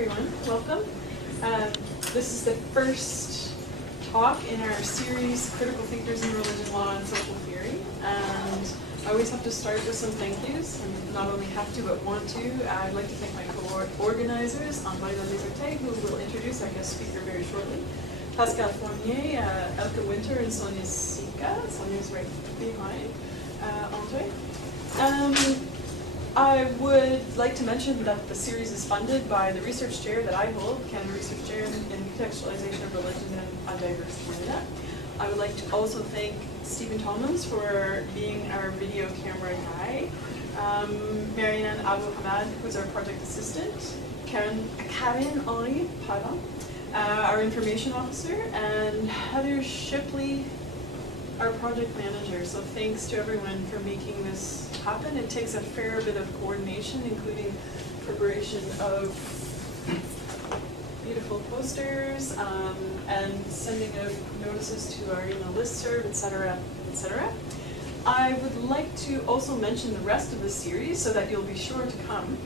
everyone, welcome. This is the first talk in our series, Critical Thinkers in Religion, Law, and Social Theory. And I always have to start with some thank yous, and not only have to, but want to. I'd like to thank my co-organizers, Ownby who will introduce our guest speaker very shortly. Pascal Fournier, Elke Winter, and Sonia Sika. Sonia's right behind Andre. I would like to mention that the series is funded by the research chair that I hold, Canada Research Chair in Contextualization of Religion in a Diverse Canada. I would like to also thank Stephen Tomlins for being our video camera guy, Marianne Abu Hamad, who's our project assistant, Karen Henri, our information officer, and Heather Shipley, our project manager. So thanks to everyone for making this happen. It takes a fair bit of coordination, including preparation of beautiful posters and sending out notices to our email listserv, etc., etc. I would like to also mention the rest of the series so that you'll be sure to come.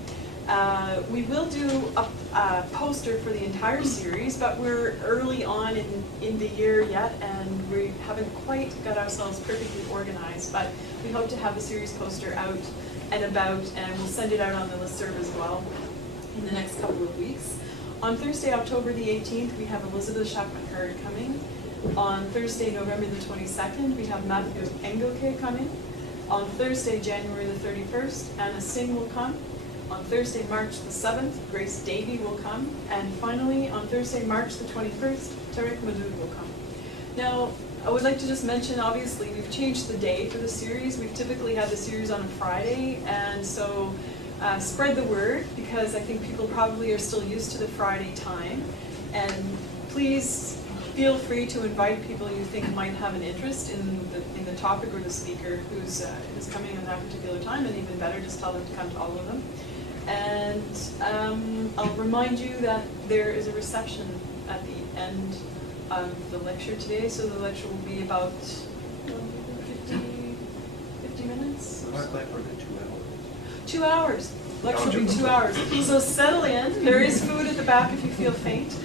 We will do a poster for the entire series, but we're early on in the year yet, and we haven't quite got ourselves perfectly organized, but we hope to have the series poster out and about, and we'll send it out on the listserv as well in the next couple of weeks. On Thursday, October the 18th, we have Elizabeth Chapman-Hurd coming. On Thursday, November the 22nd, we have Matthew Engelke coming. On Thursday, January the 31st, Anna Singh will come. On Thursday, March the 7th, Grace Davey will come. And finally, on Thursday, March the 21st, Tarek Madoud will come. Now, I would like to just mention, obviously, we've changed the day for the series. We've typically had the series on a Friday, and so spread the word, because I think people probably are still used to the Friday time. And please feel free to invite people you think might have an interest in the topic or the speaker who's coming at that particular time, and even better, just tell them to come to all of them. And I'll remind you that there is a reception at the end of the lecture today, so the lecture will be about 50 minutes? Looks like we're good 2 hours. 2 hours. Lecture will be 2 hours. So settle in. There is food at the back if you feel faint.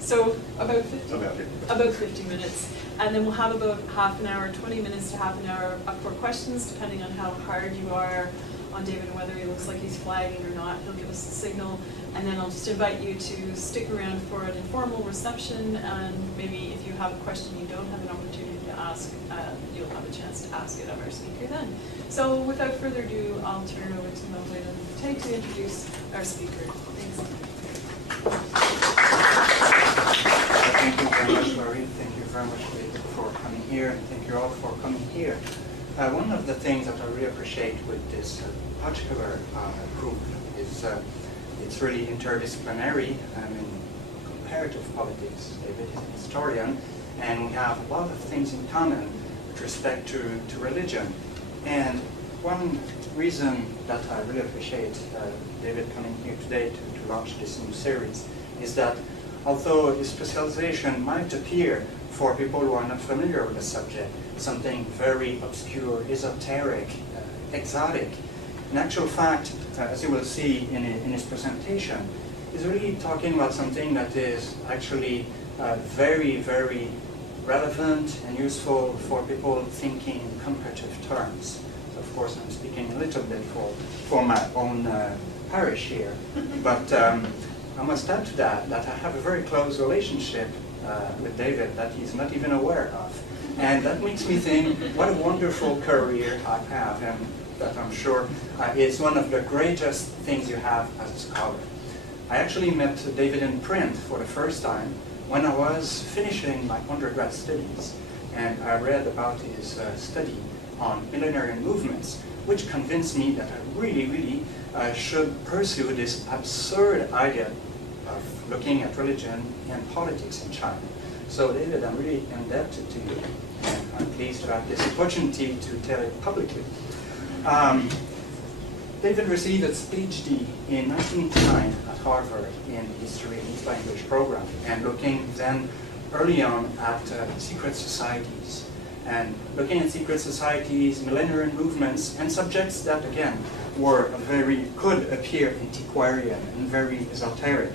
So about 50? About 50 minutes. And then we'll have about half an hour, 20 minutes to half an hour up for questions, depending on how hard you are on David and whether he looks like he's flagging or not. He'll give us a signal. And then I'll just invite you to stick around for an informal reception, and maybe if you have a question you don't have an opportunity to ask, you'll have a chance to ask it of our speaker then. So without further ado, I'll turn it over to Melvin to introduce our speaker. Thanks. Thank you very much, Laurie. Thank you very much, David, for coming here, and thank you all for coming here. One of the things that I really appreciate with this particular group is it's really interdisciplinary. I'm in comparative politics. David is a historian, and we have a lot of things in common with respect to religion. And one reason that I really appreciate David coming here today to launch this new series is that although his specialization might appear for people who are not familiar with the subject something very obscure, esoteric, exotic, in actual fact, as you will see in his presentation, is really talking about something that is actually very, very relevant and useful for people thinking in comparative terms. So of course I'm speaking a little bit for my own parish here, but I must add to that I have a very close relationship with David that he's not even aware of. And that makes me think what a wonderful career I have, and that I'm sure is one of the greatest things you have as a scholar. I actually met David in print for the first time when I was finishing my undergrad studies, and I read about his study on millenarian movements, which convinced me that I really should pursue this absurd idea of looking at religion and politics in China. So David, I'm really indebted to you, and I'm pleased to have this opportunity to tell it publicly. David received his PhD in 1989 at Harvard in the History and East Language program, and looking then early on at secret societies, and looking at secret societies, millenarian movements, and subjects that, again, could appear antiquarian and very esoteric.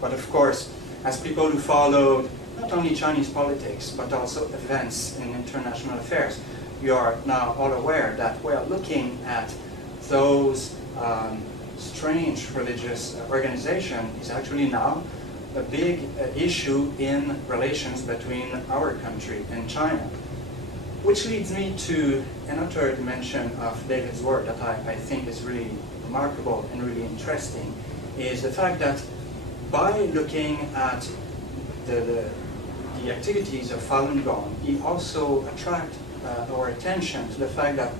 But of course, as people who followed not only Chinese politics, but also events in international affairs, you are now all aware that we are looking at those strange religious organizations is actually now a big issue in relations between our country and China. Which leads me to another dimension of David's work that I think is really remarkable and really interesting, is the fact that by looking at the activities of Falun Gong, he also attracts our attention to the fact that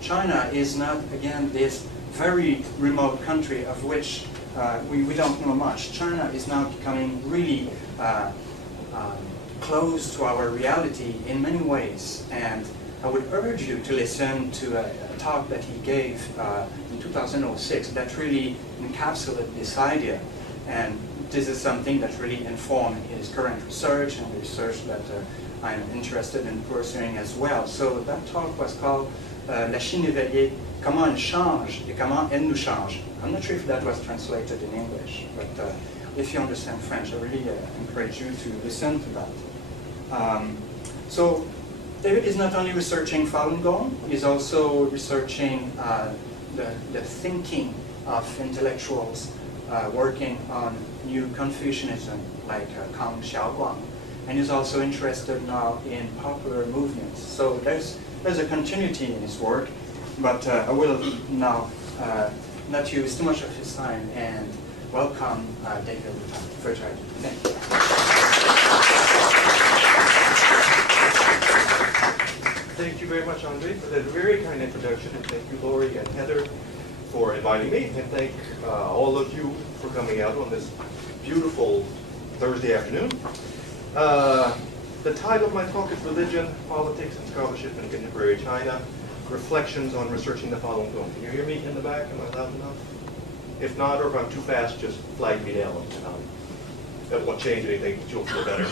China is not, again, this very remote country of which we don't know much. China is now becoming really close to our reality in many ways, and I would urge you to listen to a talk that he gave in 2006 that really encapsulated this idea, and this is something that really informed his current research and the research that I'm interested in pursuing as well. So that talk was called La Chine éveillée, comment elle change et comment elle nous change. I'm not sure if that was translated in English, but if you understand French, I really encourage you to listen to that. So David is not only researching Falun Gong, he's also researching the thinking of intellectuals working on new Confucianism, like Gong Xiaoguang, and he's also interested now in popular movements. So there's a continuity in his work, but I will now not use too much of his time and welcome David Vertraete. Thank you. Thank you very much, Andre, for that very kind introduction, and thank you, Lori and Heather, for inviting me, and thank all of you for coming out on this beautiful Thursday afternoon. The title of my talk is Religion, Politics, and Scholarship in Contemporary China, Reflections on Researching the Falun Gong. Can you hear me in the back? Am I loud enough? If not, or if I'm too fast, just flag me down. That won't change anything, but you'll feel better.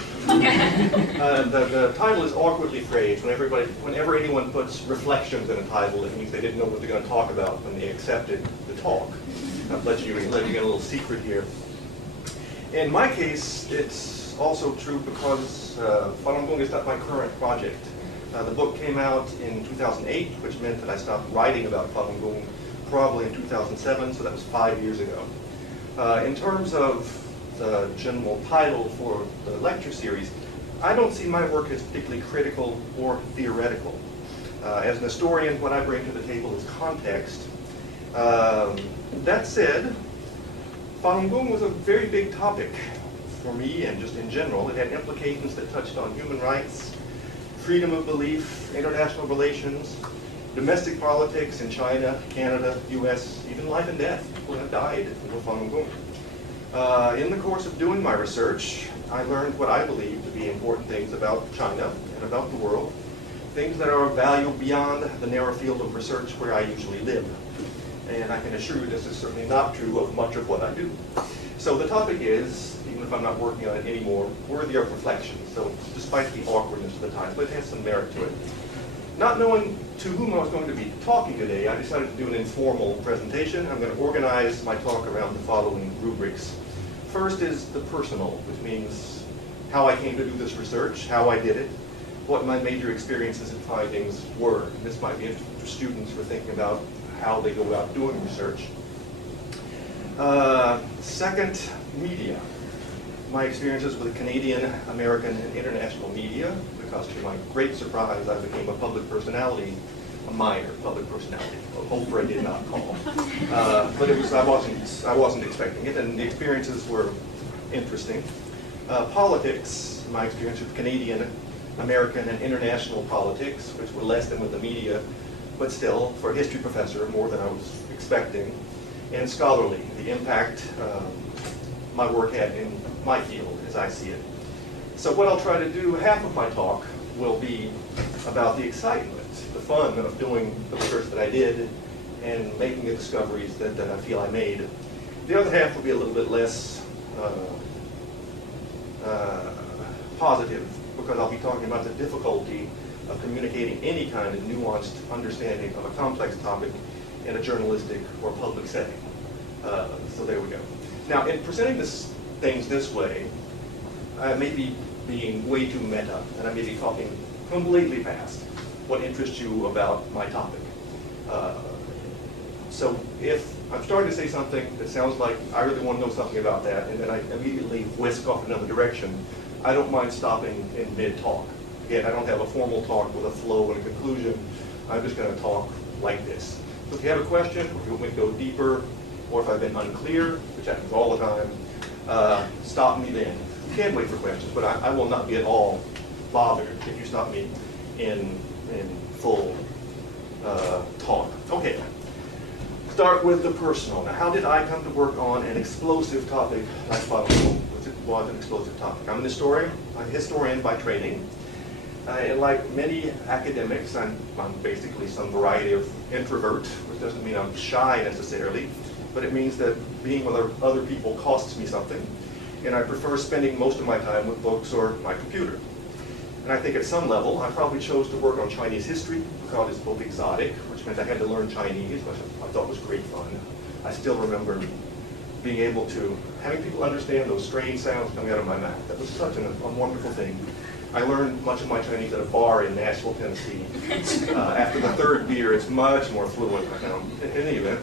The title is awkwardly phrased. Whenever anyone puts reflections in a title, it means they didn't know what they're going to talk about when they accepted the talk. I'm letting you in a little secret here. In my case, it's also true because Falun Gong is not my current project. The book came out in 2008, which meant that I stopped writing about Falun Gong probably in 2007, so that was 5 years ago. In terms of the general title for the lecture series, I don't see my work as particularly critical or theoretical. As an historian, what I bring to the table is context. That said, Falun Gong was a very big topic for me and just in general. It had implications that touched on human rights, freedom of belief, international relations, domestic politics in China, Canada, US, even life and death. People have died over Falun Gong. In the course of doing my research, I learned what I believe to be important things about China and about the world, things that are of value beyond the narrow field of research where I usually live. And I can assure you this is certainly not true of much of what I do. So the topic is, even if I'm not working on it anymore, worthy of reflection. So despite the awkwardness of the title, it has some merit to it. Not knowing to whom I was going to be talking today, I decided to do an informal presentation. I'm going to organize my talk around the following rubrics. First is the personal, which means how I came to do this research, how I did it, what my major experiences and findings were. And this might be interesting for students who are thinking about how they go about doing research. Second, media. My experiences with Canadian, American, and international media, because to my great surprise, I became a public personality, a minor public personality. A hoper I did not call. But it was, I wasn't expecting it, and the experiences were interesting. Politics, my experience with Canadian, American, and international politics, which were less than with the media, but still, for a history professor, more than I was expecting. And scholarly, the impact my work had in my field, as I see it. So what I'll try to do, half of my talk will be about the excitement, the fun of doing the research that I did and making the discoveries that I feel I made. The other half will be a little bit less positive, because I'll be talking about the difficulty of communicating any kind of nuanced understanding of a complex topic in a journalistic or public setting. So there we go. Now, in presenting things this way, I may be being way too meta, and I may be talking completely past what interests you about my topic. So if I'm starting to say something that sounds like I really want to know something about that, and then I immediately whisk off another direction, I don't mind stopping in mid-talk. Again, I don't have a formal talk with a flow and a conclusion. I'm just going to talk like this. So if you have a question, or if you want me to go deeper, or if I've been unclear, which happens all the time, stop me then. You can wait for questions, but I will not be at all bothered if you stop me in full talk. Okay. Start with the personal. Now, how did I come to work on an explosive topic like Falun, which was an explosive topic? I'm an historian. I'm a historian by training. And like many academics, I'm basically some variety of introvert, which doesn't mean I'm shy necessarily, but it means that being with other people costs me something, and I prefer spending most of my time with books or my computer. And I think at some level, I probably chose to work on Chinese history because it's both exotic, which meant I had to learn Chinese, which I thought was great fun. I still remember being able to, having people understand those strange sounds coming out of my mouth. That was such a wonderful thing. I learned much of my Chinese at a bar in Nashville, Tennessee. After the third beer, it's much more fluent, I found, in any event.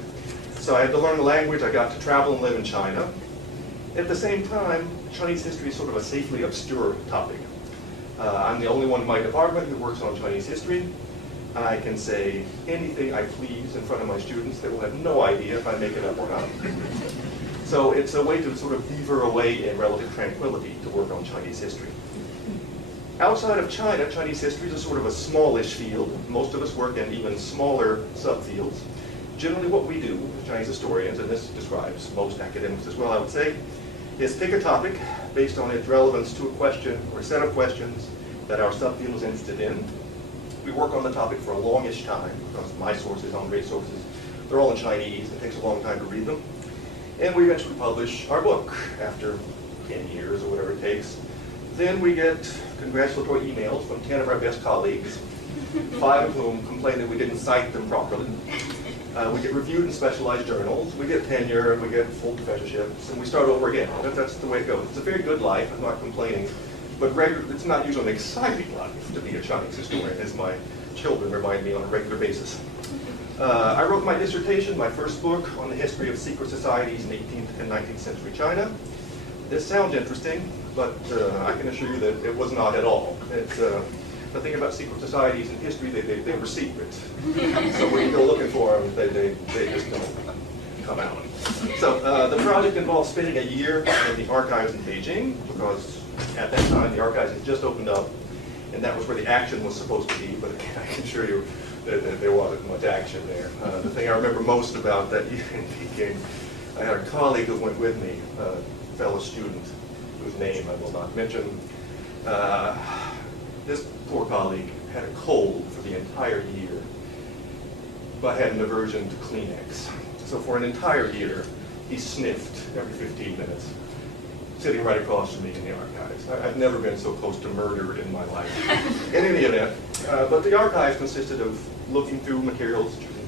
So I had to learn the language. I got to travel and live in China. At the same time, Chinese history is sort of a safely obscure topic. I'm the only one in my department who works on Chinese history. I can say anything I please in front of my students. They will have no idea if I make it up or not. So it's a way to sort of beaver away in relative tranquility to work on Chinese history. Outside of China, Chinese history is a sort of a smallish field. Most of us work in even smaller subfields. Generally what we do as Chinese historians, and this describes most academics as well, I would say, is pick a topic based on its relevance to a question or a set of questions that our subfield is interested in. We work on the topic for a longish time, because my sources, Ownby sources, they're all in Chinese. It takes a long time to read them. And we eventually publish our book after 10 years or whatever it takes. Then we get congratulatory emails from 10 of our best colleagues, 5 of whom complain that we didn't cite them properly. We get reviewed in specialized journals, we get tenure, we get full professorships, and we start over again. That's the way it goes. It's a very good life, I'm not complaining, but it's not usually an exciting life to be a Chinese historian, as my children remind me on a regular basis. I wrote my dissertation, my first book, on the history of secret societies in 18th and 19th century China. This sounds interesting, but I can assure you that it was not at all. The thing about secret societies in history, they were secret. So when you go looking for them, they just don't come out. So the project involves spending a year in the archives in Beijing, because at that time the archives had just opened up, and that was where the action was supposed to be, but I can assure you that there wasn't much action there. The thing I remember most about that year in Beijing, I had a colleague who went with me, a fellow student, whose name I will not mention. This poor colleague had a cold for the entire year, but had an aversion to Kleenex. So for an entire year, he sniffed every 15 minutes, sitting right across from me in the archives. I've never been so close to murder in my life. In any event, but the archives consisted of looking through materials that you can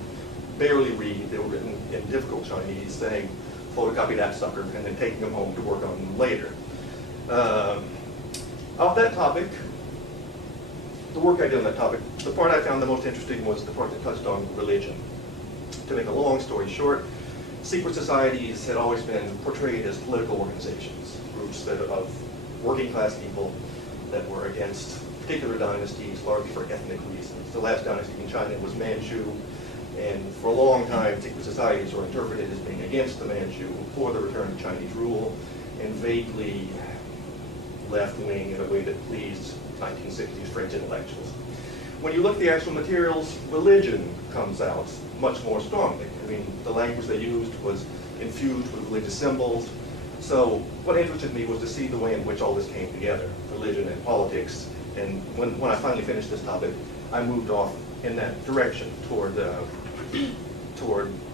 barely read. They were written in difficult Chinese, saying, photocopy that sucker, and then taking them home to work on them later. Of that topic, the work I did on that topic, the part I found the most interesting was the part that touched on religion. To make a long story short, secret societies had always been portrayed as political organizations, groups of working class people that were against particular dynasties, largely for ethnic reasons. The last dynasty in China was Manchu, and for a long time, secret societies were interpreted as being against the Manchu, for the return of Chinese rule, and vaguely left-wing in a way that pleased 1960s French intellectuals. When you look at the actual materials, religion comes out much more strongly. I mean, the language they used was infused with religious symbols. So what interested me was to see the way in which all this came together, religion and politics. And when I finally finished this topic, I moved off in that direction toward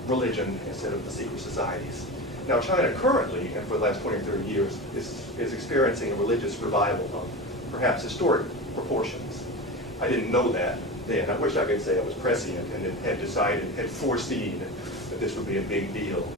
religion instead of the secret societies. Now China currently, and for the last 20 or 30 years, is experiencing a religious revival of perhaps historic proportions. I didn't know that then. I wish I could say I was prescient and had decided, had foreseen that this would be a big deal.